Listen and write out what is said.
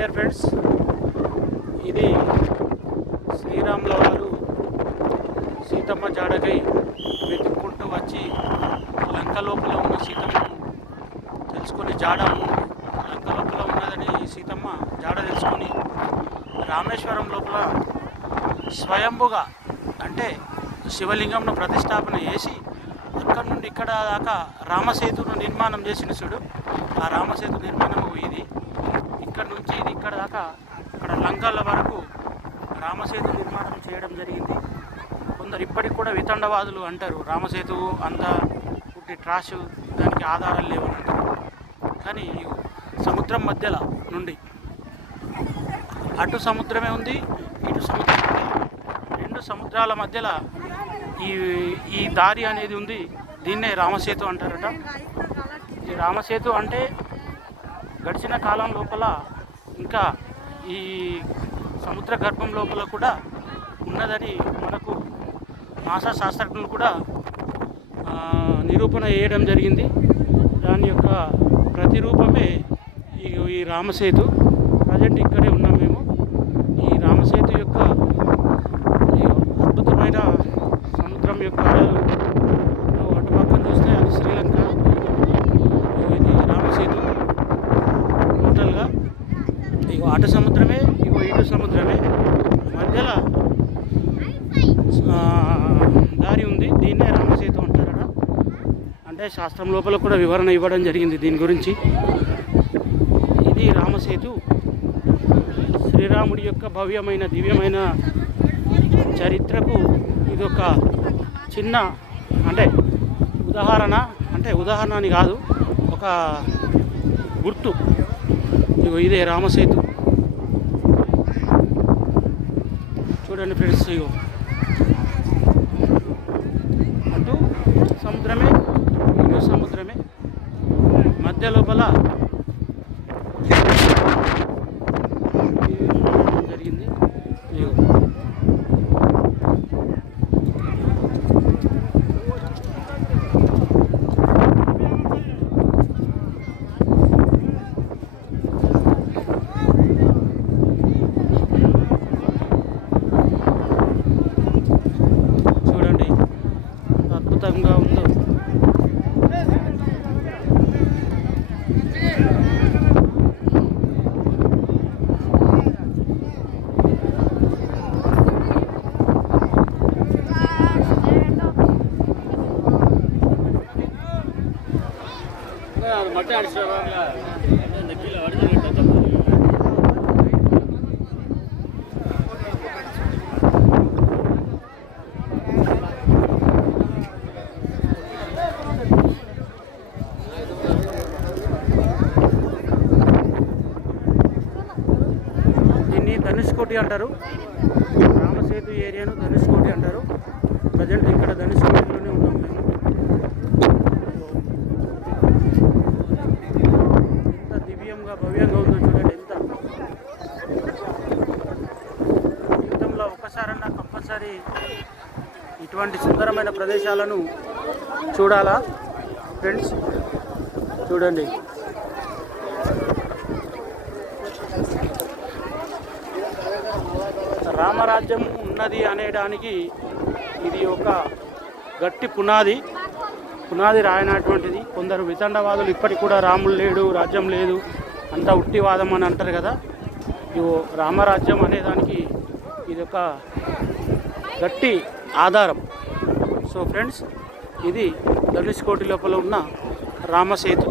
Dear friends ఇది శ్రీరాముల వారు సీతమ్మ జాడకై వెతుక్కుంటూ వచ్చి లంక లోపల ఉన్న సీతమ్మను తెలుసుకుని జాడ లంక లోపల ఉన్నదని సీతమ్మ జాడ తెలుసుకొని రామేశ్వరం లోపల స్వయంభుగా అంటే శివలింగంను ప్రతిష్టాపన చేసి అక్కడ నుండి ఇక్కడ దాకా రామసేతును నిర్మాణం చేసిన చూడు. ఆ రామసేతు నిర్మాణం ఇది. ఇక్కడ నుంచి ఇది ఇక్కడ దాకా అక్కడ లంకల వరకు రామసేతు నిర్మాణం చేయడం జరిగింది. కొందరు ఇప్పటికి కూడా వితండవాదులు అంటారు రామసేతు అంత పుట్టి ట్రాష్ దానికి ఆధారాలు లేవని అంటారు కానీ సముద్రం మధ్యలో నుండి అటు సముద్రమే ఉంది ఇటు సముద్రం రెండు సముద్రాల మధ్యలో ఈ ఈ దారి అనేది ఉంది. దీన్నే రామసేతు అంటారట. ఈ రామసేతు అంటే గడిచిన కాలం లోపల ఇంకా ఈ సముద్ర గర్భం లోపల కూడా ఉన్నదని మనకు నాసా శాస్త్రజ్ఞులు కూడా నిరూపణ చేయడం జరిగింది. దాని యొక్క ప్రతిరూపమే ఈ ఈ రామసేతు. ప్రజెంట్ ఇక్కడే ఉన్నాం మేము ఈ రామసేతు యొక్క ఈ అద్భుతమైన సముద్రం యొక్క అలలు అటు పక్కన చూస్తే అది శ్రీలంక ఇది రామసేతు టోటల్గా ఇగో అటు సముద్రమే ఇగో ఇటు సముద్రమే. మధ్యలో దారి ఉంది. దీన్నే రామసేతు అంటారట. అంటే శాస్త్రం లోపల కూడా వివరణ ఇవ్వడం జరిగింది దీని గురించి. ఇది రామసేతు. శ్రీరాముడి యొక్క భవ్యమైన దివ్యమైన చరిత్రకు ఇది ఒక చిన్న అంటే ఉదాహరణ అంటే ఉదాహరణ అని కాదు ఒక గుర్తు. ఇదే రామసేతు. చూడండి ఫ్రెండ్స్ ఇగో. అటు సముద్రమే ఇటు సముద్రమే. మధ్య లోపల అద్భుతంగా ఉందో மட்டை அடிச்சு வருவாங்களா దీన్ని ధనుష్కోటి అంటారు. రామసేతు ఏరియాను ధనుష్కోటి అంటారు. ప్రజెంట్ ఇక్కడ ధనుష్కోటిలోనే ఉన్నాం మేము. ఎంత దివ్యంగా భవ్యంగా ఉందో చూడండి ఎంత. జీవితంలో ఒక్కసారన్నా కంపల్సరీ ఇటువంటి సుందరమైన ప్రదేశాలను చూడాలా? ఫ్రెండ్స్ చూడండి. రామరాజ్యం ఉన్నది అనేదానికి ఇది ఒక గట్టి పునాది. పునాది రాయనటువంటిది. కొందరు వితండవాదులు ఇప్పటికి కూడా రాముడు లేడు రాజ్యం లేదు అంతా ఉట్టివాదం అని అంటారు కదా. ఇవో రామరాజ్యం అనేదానికి ఇది ఒక గట్టి ఆధారం. సో ఫ్రెండ్స్ ఇది ధనుష్కోటి లోపల ఉన్న రామసేతు.